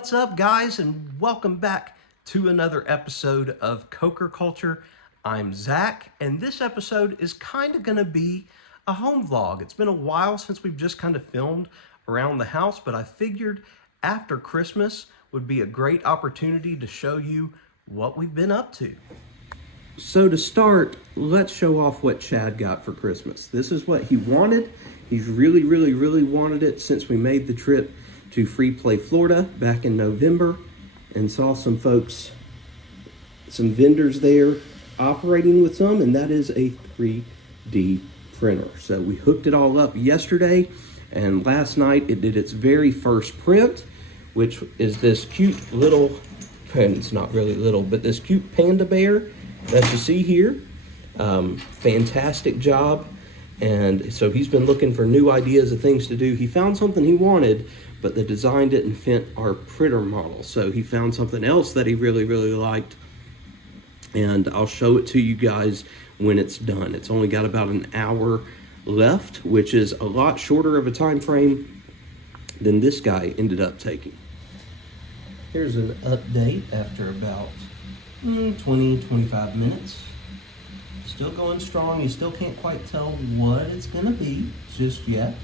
What's up, guys, and welcome back to another episode of Coker Culture. I'm Zach, and this episode is kind of going to be a home vlog. It's been a while since we've just kind of filmed around the house, but I figured after Christmas would be a great opportunity to show you what we've been up to. So to start, let's show off what Chad got for Christmas. This is what he wanted. He's really wanted it since we made the trip to Free Play Florida back in November and saw some folks, some vendors there operating with some, and that is a 3D printer. So we hooked it all up yesterday, and last night it did its very first print, which is this cute little, and it's not really little, but this cute panda bear that you see here. Fantastic job. And so he's been looking for new ideas of things to do. He found something he wanted, but the design didn't fit our printer model. So he found something else that he really liked. And I'll show it to you guys when it's done. It's only got about an hour left, which is a lot shorter of a time frame than this guy ended up taking. Here's an update after about 20-25 minutes. Still going strong. You still can't quite tell what it's gonna be just yet.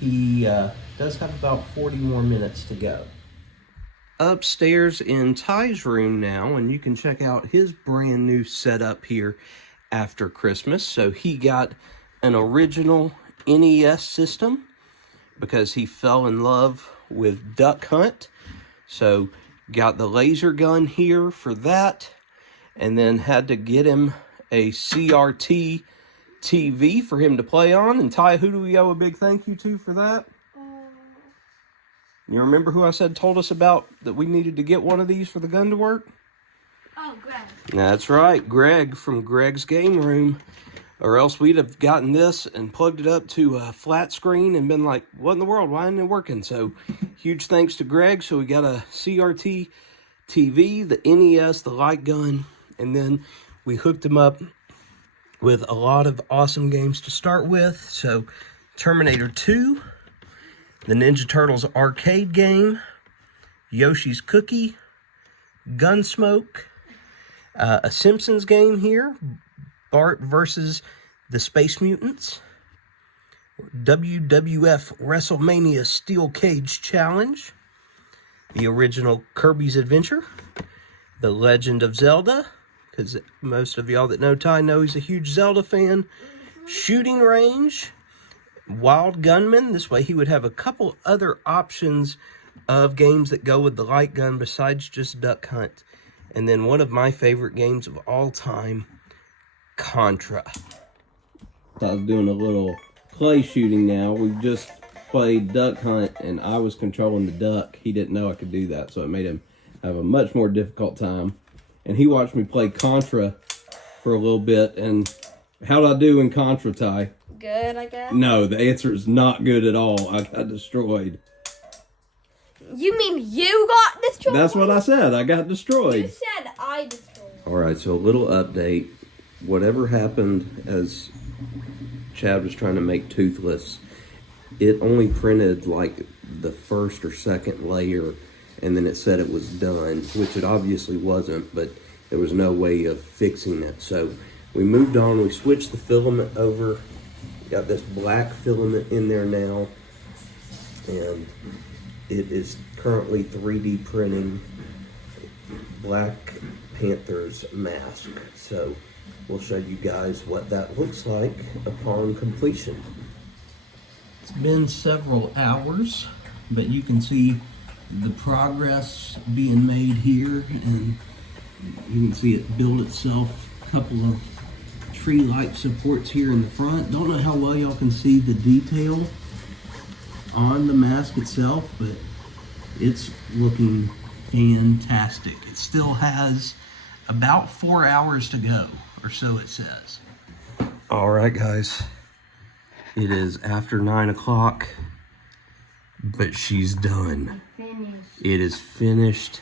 He does have about 40 more minutes to go. Upstairs in Ty's room now, and you can check out his brand new setup here after Christmas. So he got an original NES system because he fell in love with Duck Hunt. So got the laser gun here for that, and then had to get him a CRT TV for him to play on. And Ty, who do we owe a big thank you to for that? You remember who I said told us about that we needed to get one of these for the gun to work? Oh, Greg. That's right, Greg from Greg's Game Room. Or else we'd have gotten this and plugged it up to a flat screen and been like, what in the world, why isn't it working? So huge thanks to Greg. So we got a CRT TV, the NES, the light gun, and then we hooked him up with a lot of awesome games to start with. So Terminator 2, the Ninja Turtles arcade game, Yoshi's Cookie, Gunsmoke, a Simpsons game here, Bart versus the Space Mutants, WWF WrestleMania Steel Cage Challenge, the original Kirby's Adventure, The Legend of Zelda, because most of y'all that know Ty know he's a huge Zelda fan, Shooting Range, Wild Gunman. This way he would have a couple other options of games that go with the light gun besides just Duck Hunt. And then one of my favorite games of all time, Contra. I was doing a little clay shooting now. We just played Duck Hunt, and I was controlling the duck. He didn't know I could do that, so it made him have a much more difficult time. And he watched me play Contra for a little bit. And how'd I do in Contra, Ty? Good, I guess. No, the answer is not good at all. I got destroyed. You mean you got destroyed? That's what I said. I got destroyed. You said I destroyed. All right, so a little update. Whatever happened as Chad was trying to make Toothless, it only printed like the first or second layer, and then it said it was done, which it obviously wasn't, but there was no way of fixing it. So we moved on. We switched the filament over. Got this black filament in there now, and it is currently 3D printing Black Panther's mask. So we'll show you guys what that looks like upon completion. It's been several hours, but you can see the progress being made here, and you can see it build itself. A couple of tree-like supports here in the front. Don't know how well y'all can see the detail on the mask itself, but it's looking fantastic. It still has about 4 hours to go, or so it says. All right, guys. It is after 9 o'clock, but she's done. Finished. It is finished.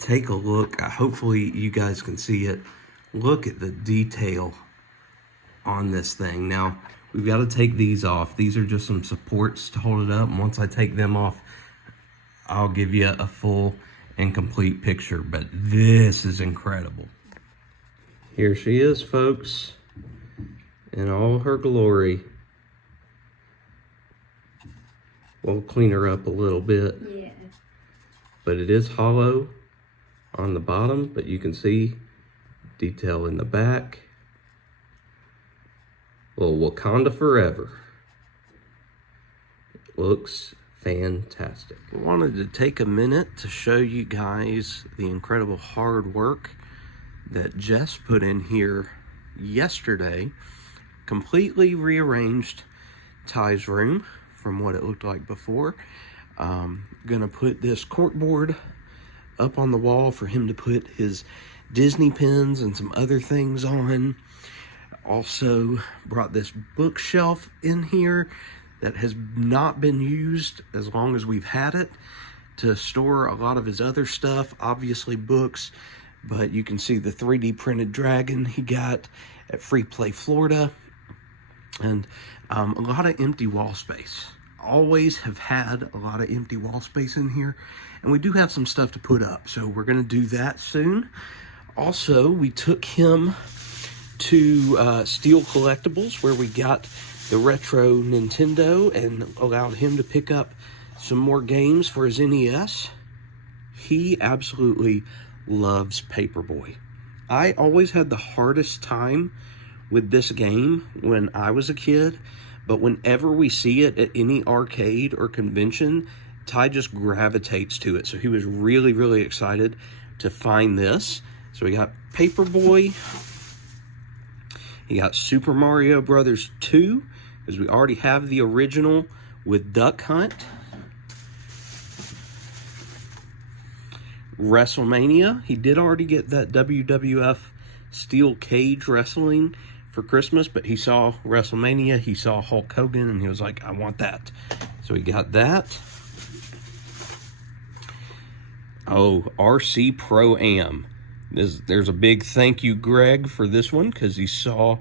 Take a look. Hopefully you guys can see it. Look at the detail on this thing. Now, we've got to take these off. These are just some supports to hold it up. And once I take them off, I'll give you a full and complete picture, but this is incredible. Here she is, folks, in all her glory. We'll clean her up a little bit. Yeah. But it is hollow on the bottom, but you can see detail in the back. Well, Wakanda forever. Looks fantastic. I wanted to take a minute to show you guys the incredible hard work that Jess put in here yesterday. Completely rearranged Ty's room from what it looked like before. Gonna put this corkboard up on the wall for him to put his Disney pins and some other things on. Also brought this bookshelf in here that has not been used as long as we've had it, to store a lot of his other stuff, obviously books, but you can see the 3D printed dragon he got at Free Play Florida, and a lot of empty wall space. Always have had a lot of empty wall space in here, and we do have some stuff to put up, so we're going to do that soon. Also, we took him to Steel Collectibles, where we got the retro Nintendo, and allowed him to pick up some more games for his NES. He absolutely loves Paperboy. I always had the hardest time with this game when I was a kid, but whenever we see it at any arcade or convention, Ty just gravitates to it. So he was really, really excited to find this. So we got Paperboy. He got Super Mario Brothers 2, because we already have the original with Duck Hunt. WrestleMania. He did already get that WWF Steel Cage Wrestling for Christmas, but he saw WrestleMania, he saw Hulk Hogan, and he was like, I want that. So he got that. Oh, RC Pro-Am. There's a big thank you, Greg, for this one, because he saw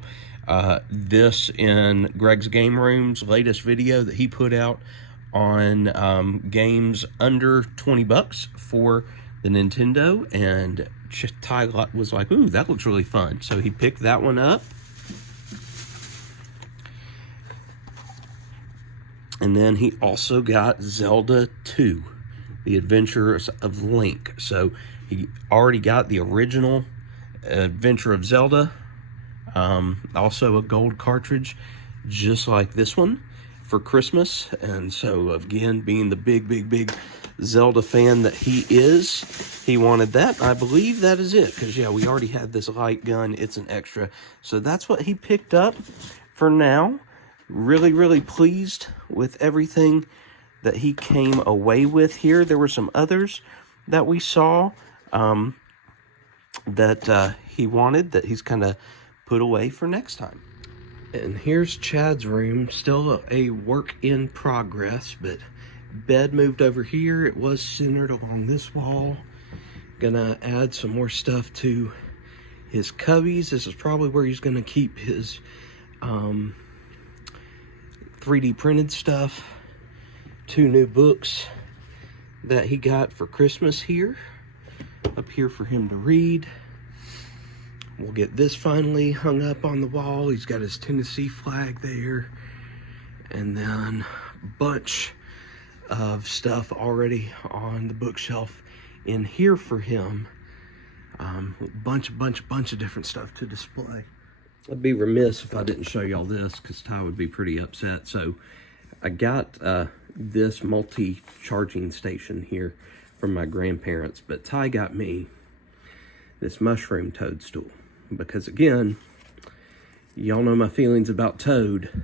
this in Greg's Game Room's latest video that he put out on games under 20 bucks for the Nintendo, and Ty was like, ooh, that looks really fun. So he picked that one up. And then he also got Zelda 2, The Adventures of Link. So he already got the original Adventure of Zelda, also a gold cartridge just like this one for Christmas. And so again, being the big Zelda fan that he is, he wanted that. I believe that is it, because yeah, we already had this light gun. It's an extra. So that's what he picked up for now. Really pleased with everything that he came away with here. There were some others that we saw that he wanted, that he's kind of put away for next time. And here's Chad's room, still a work in progress, but bed moved over here. It was centered along this wall. Gonna add some more stuff to his cubbies. This is probably where he's gonna keep his 3D printed stuff. 2 new books that he got for Christmas here, up here for him to read. We'll get this finally hung up on the wall. He's got his Tennessee flag there, and then a bunch of stuff already on the bookshelf in here for him. Bunch of different stuff to display. I'd be remiss if I didn't show y'all this, because Ty would be pretty upset. So I got this multi-charging station here from my grandparents, but Ty got me this mushroom toadstool, because again, y'all know my feelings about Toad,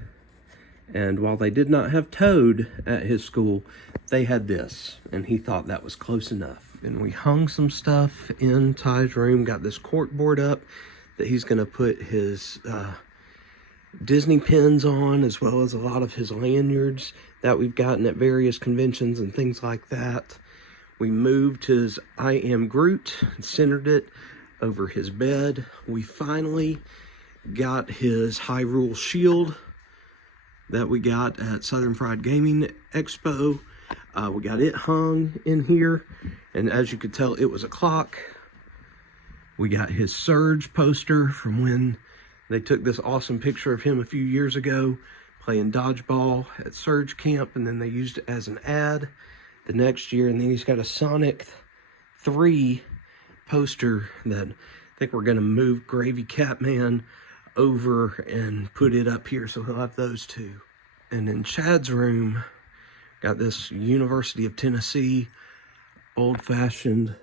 and while they did not have Toad at his school, they had this, and he thought that was close enough. And we hung some stuff in Ty's room, got this corkboard up that he's gonna put his Disney pins on, as well as a lot of his lanyards that we've gotten at various conventions and things like that. We moved his I Am Groot and centered it over his bed. We finally got his Hyrule Shield that we got at Southern Fried Gaming Expo. We got it hung in here, and as you could tell, it was a clock. We got his Surge poster from when they took this awesome picture of him a few years ago playing dodgeball at Surge Camp, and then they used it as an ad the next year. And then he's got a Sonic 3 poster that I think we're going to move Gravy Catman over and put it up here, so he'll have those two. And in Chad's room, got this University of Tennessee old-fashioned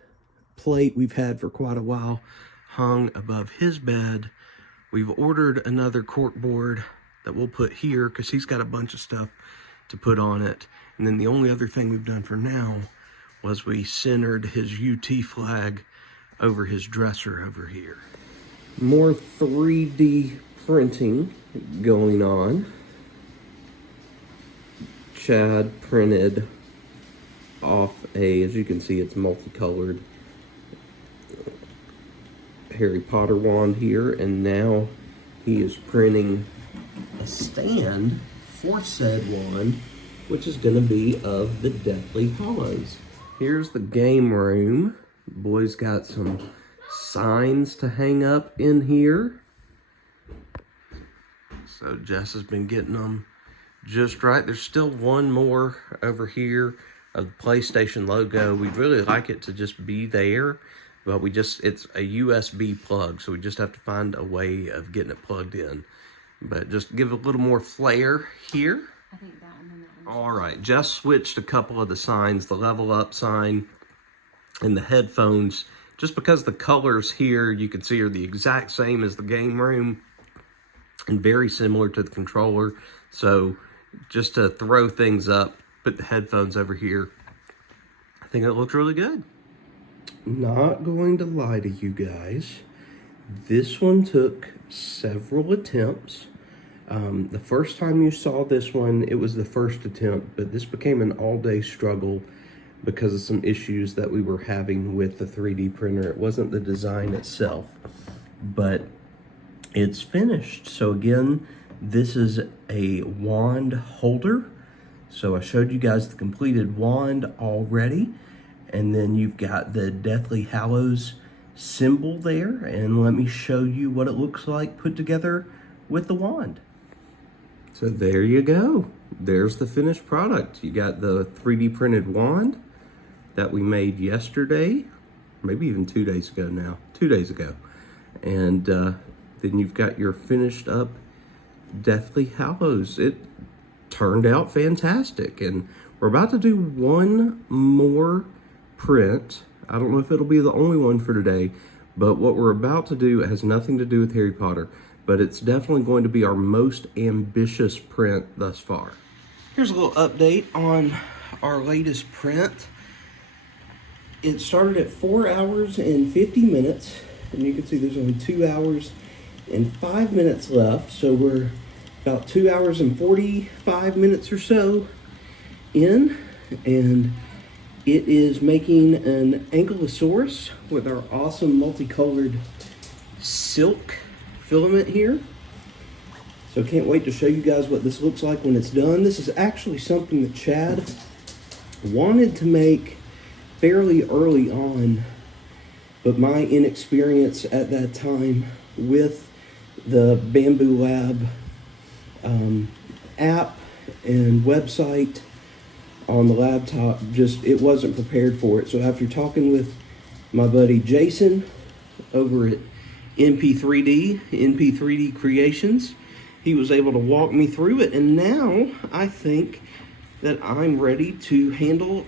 plate we've had for quite a while hung above his bed. We've ordered another cork board that we'll put here because he's got a bunch of stuff to put on it. And then the only other thing we've done for now was we centered his UT flag over his dresser over here. More 3D printing going on. Chad printed off as you can see, it's multicolored Harry Potter wand here, and now he is printing a stand for said wand, which is going to be of the Deathly Hallows. Here's the game room. The boys got some signs to hang up in here. So Jess has been getting them just right. There's still one more over here of the PlayStation logo. We'd really like it to just be there, but it's a USB plug, so we just have to find a way of getting it plugged in. But just give it a little more flair here. I think that one and that one. All right, just switched a couple of the signs, the level up sign and the headphones, just because the colors here you can see are the exact same as the game room and very similar to the controller. So just to throw things up, put the headphones over here. I think it looks really good. Not going to lie to you guys, this one took several attempts. The first time you saw this one, it was the first attempt, but this became an all-day struggle because of some issues that we were having with the 3D printer. It wasn't the design itself, but it's finished. So again, this is a wand holder. So I showed you guys the completed wand already, and then you've got the Deathly Hallows symbol there, and let me show you what it looks like put together with the wand. So there you go. There's the finished product. You got the 3D printed wand that we made yesterday, maybe even 2 days ago now, 2 days ago. And then you've got your finished up Deathly Hallows. It turned out fantastic, and we're about to do one more print. I don't know if it'll be the only one for today, but what we're about to do has nothing to do with Harry Potter, but it's definitely going to be our most ambitious print thus far. Here's a little update on our latest print. It started at 4 hours and 50 minutes, and you can see there's only 2 hours and 5 minutes left, so we're about 2 hours and 45 minutes or so in, and it is making an Ankylosaurus with our awesome multicolored silk filament here. So can't wait to show you guys what this looks like when it's done. This is actually something that Chad wanted to make fairly early on, but my inexperience at that time with the Bamboo Lab app and website on the laptop, it wasn't prepared for it. So after talking with my buddy Jason over at NP3D Creations, he was able to walk me through it, and now I think that I'm ready to handle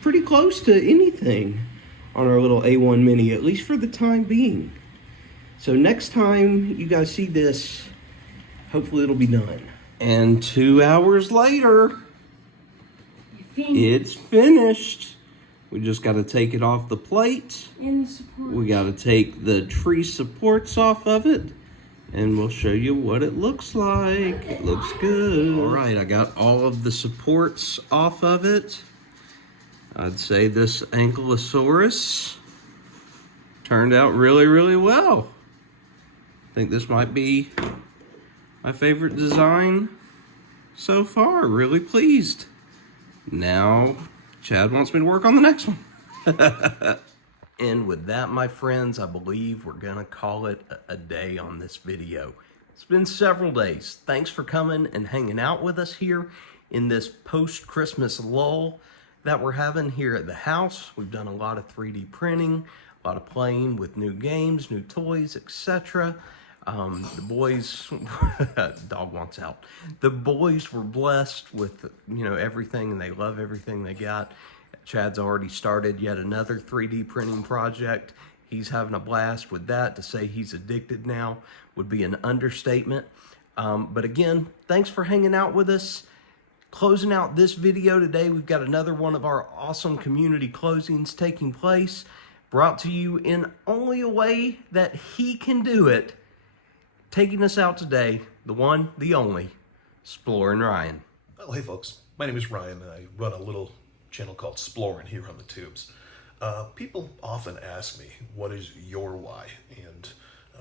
pretty close to anything on our little A1 Mini, at least for the time being. So next time you guys see this, hopefully it'll be done. And 2 hours later, it's finished. We just got to take it off the plate. And the support. We got to take the tree supports off of it, and we'll show you what it looks like. It looks good. All right, I got all of the supports off of it. I'd say this Ankylosaurus turned out really, really well. I think this might be my favorite design so far. Really pleased. Now, Chad wants me to work on the next one. And with that, my friends, I believe we're gonna call it a day on this video. It's been several days. Thanks for coming and hanging out with us here in this post-Christmas lull that we're having here at the house. We've done a lot of 3D printing, a lot of playing with new games, new toys, etc. The boys, dog wants out. The boys were blessed with, everything, and they love everything they got. Chad's already started yet another 3D printing project. He's having a blast with that. To say he's addicted now would be an understatement. But again, thanks for hanging out with us. Closing out this video today, we've got another one of our awesome community closings taking place, brought to you in only a way that he can do it. Taking us out today, the one, the only, Splorin' Ryan. Well, hey folks, my name is Ryan, and I run a little channel called Splorin' here on the tubes. People often ask me, what is your why, and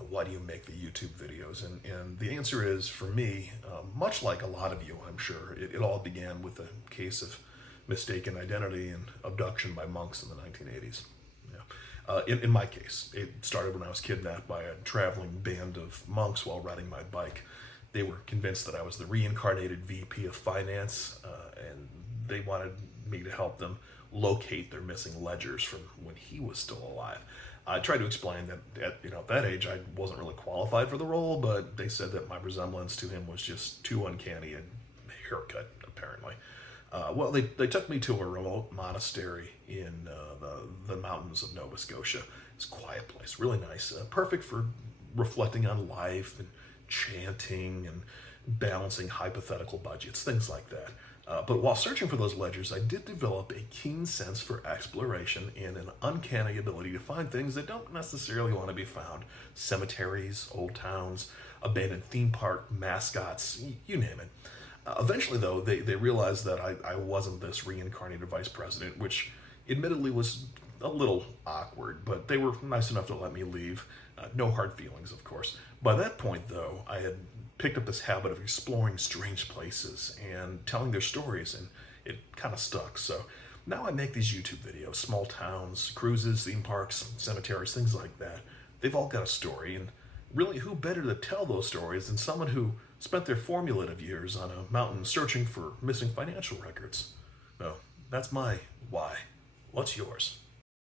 why do you make the YouTube videos? And the answer is, for me, much like a lot of you, I'm sure, it all began with a case of mistaken identity and abduction by monks in the 1980s. In my case, it started when I was kidnapped by a traveling band of monks while riding my bike. They were convinced that I was the reincarnated VP of Finance, and they wanted me to help them locate their missing ledgers from when he was still alive. I tried to explain that at that age I wasn't really qualified for the role, but they said that my resemblance to him was just too uncanny, and haircut apparently. Well, they took me to a remote monastery in the mountains of Nova Scotia. It's a quiet place, really nice, perfect for reflecting on life and chanting and balancing hypothetical budgets, things like that. But while searching for those ledgers, I did develop a keen sense for exploration and an uncanny ability to find things that don't necessarily want to be found. Cemeteries, old towns, abandoned theme park mascots, you name it. Eventually, though, they realized that I wasn't this reincarnated vice president, which admittedly was a little awkward, but they were nice enough to let me leave. No hard feelings, of course. By that point, though, I had picked up this habit of exploring strange places and telling their stories, and it kind of stuck. So now I make these YouTube videos, small towns, cruises, theme parks, cemeteries, things like that. They've all got a story, and really, who better to tell those stories than someone who spent their formative years on a mountain searching for missing financial records? No, that's my why. What's yours?